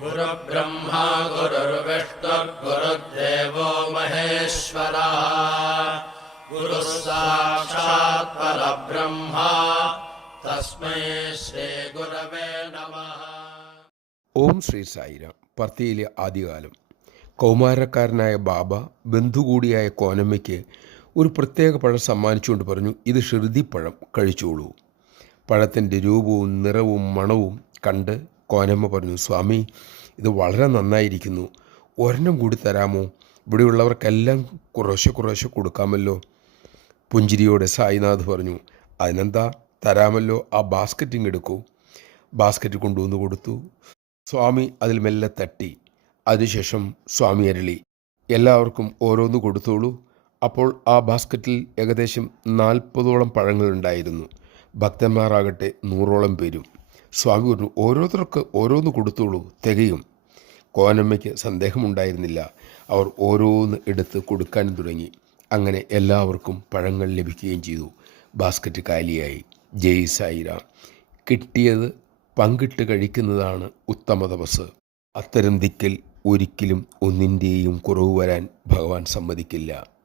गुरुर्ब्रह्मा गुरुर्विष्णुर्गुरुर्देवो महेश्वरः गुरुः साक्षात् परब्रह्मा तस्मै श्रीगुरवे नमः ഓം ശ്രീ സായിരാം പർത്തിയിലെ ആദ്യകാലം കൗമാരക്കാരനായ ബാബ ബന്ധു കൂടിയായ കോനമ്മയ്ക്ക് ഒരു പ്രത്യേക പഴം സമ്മാനിച്ചുകൊണ്ട് പറഞ്ഞു ഇത് ഷിർദിപ്പഴം കഴിച്ചോളൂ പഴത്തിൻ്റെ രൂപവും നിറവും മണവും കണ്ട് കോനമ്മ പറഞ്ഞു സ്വാമി ഇത് വളരെ നന്നായിരിക്കുന്നു. ഒരെണ്ണം കൂടി തരാമോ? ഇവിടെയുള്ളവർക്കെല്ലാം കുറേശ്ശെ കുറേശ്ശെ കൊടുക്കാമല്ലോ. പുഞ്ചിരിയോടെ സായിനാഥ് പറഞ്ഞു അതിനെന്താ? തരാമല്ലോ ആ ബാസ്ക്കറ്റിങ് എടുക്കൂ. ബാസ്ക്കറ്റ് കൊണ്ടുവന്ന് കൊടുത്തു. സ്വാമി അതിൽ മെല്ലെ തട്ടി. അതിനുശേഷം സ്വാമി അരളി എല്ലാവർക്കും ഓരോന്ന് കൊടുത്തോളൂ. അപ്പോൾ ആ ബാസ്ക്കറ്റിൽ ഏകദേശം നാൽപ്പതോളം പഴങ്ങളുണ്ടായിരുന്നു ഭക്തന്മാരാകട്ടെ നൂറോളം പേരും. പറഞ്ഞു ഓരോരുത്തർക്ക് ഓരോന്ന് കൊടുത്തോളൂ തികയും. കോനമ്മയ്ക്ക് സന്ദേഹമുണ്ടായിരുന്നില്ല. അവർ ഓരോന്ന് എടുത്ത് കൊടുക്കാനും തുടങ്ങി. അങ്ങനെ എല്ലാവർക്കും പഴങ്ങൾ ലഭിക്കുകയും ചെയ്തു. ബാസ്ക്കറ്റ് കാലിയായി. ജയ് സായിരാം. കിട്ടിയത് പങ്കിട്ട് കഴിക്കുന്നതാണ് ഉത്തമ തപസ്. അത്തരം ദിക്കിൽ ഒരിക്കലും ഒന്നിന്റെയും കുറവ് വരാൻ ഭഗവാൻ സമ്മതിക്കില്ല.